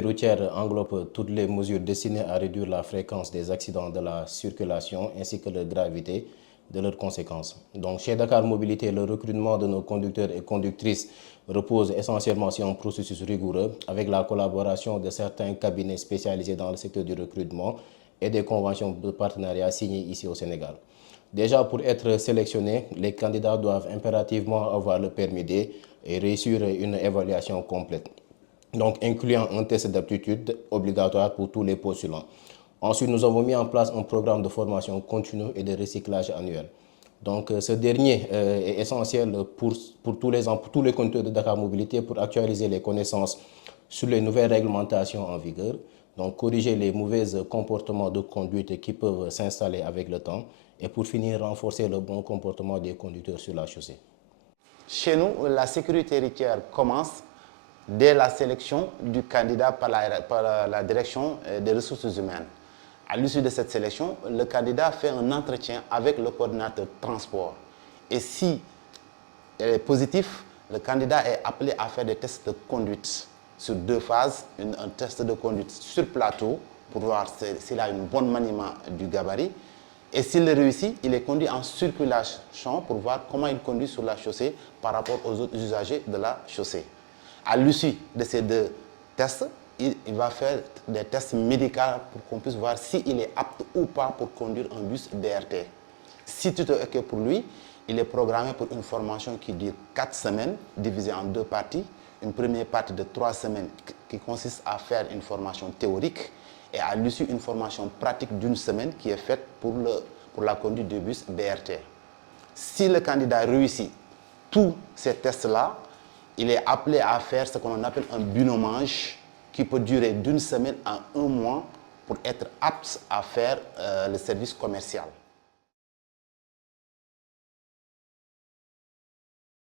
sécurité routière englobe toutes les mesures destinées à réduire la fréquence des accidents de la circulation ainsi que la gravité de leurs conséquences. Donc, chez Dakar Mobilité, le recrutement de nos conducteurs et conductrices repose essentiellement sur un processus rigoureux avec la collaboration de certains cabinets spécialisés dans le secteur du recrutement et des conventions de partenariat signées ici au Sénégal. Déjà, pour être sélectionnés, les candidats doivent impérativement avoir le permis D et réussir une évaluation complète, donc incluant un test d'aptitude obligatoire pour tous les postulants. Ensuite, nous avons mis en place un programme de formation continue et de recyclage annuel. Donc, ce dernier est essentiel pour tous les conducteurs de Dakar Mobilité pour actualiser les connaissances sur les nouvelles réglementations en vigueur, donc corriger les mauvais comportements de conduite qui peuvent s'installer avec le temps et pour finir, renforcer le bon comportement des conducteurs sur la chaussée. Chez nous, la sécurité routière commence dès la sélection du candidat par la direction des ressources humaines. À l'issue de cette sélection, le candidat fait un entretien avec le coordinateur transport. Et si il est positif, le candidat est appelé à faire des tests de conduite sur 2 phases. Un test de conduite sur plateau pour voir s'il a une bonne maniement du gabarit. Et s'il réussit, il est conduit en circulation pour voir comment il conduit sur la chaussée par rapport aux autres usagers de la chaussée. À l'issue de ces 2 tests, il va faire des tests médicaux pour qu'on puisse voir s'il est apte ou pas pour conduire un bus BRT. Si tout est OK pour lui, il est programmé pour une formation qui dure 4 semaines, divisée en 2 parties. Une première partie de 3 semaines qui consiste à faire une formation théorique et à l'issue une formation pratique d'1 semaine qui est faite pour la conduite du bus BRT. Si le candidat réussit tous ces tests-là, il est appelé à faire ce qu'on appelle un binômage qui peut durer d'1 semaine à 1 mois pour être apte à faire le service commercial.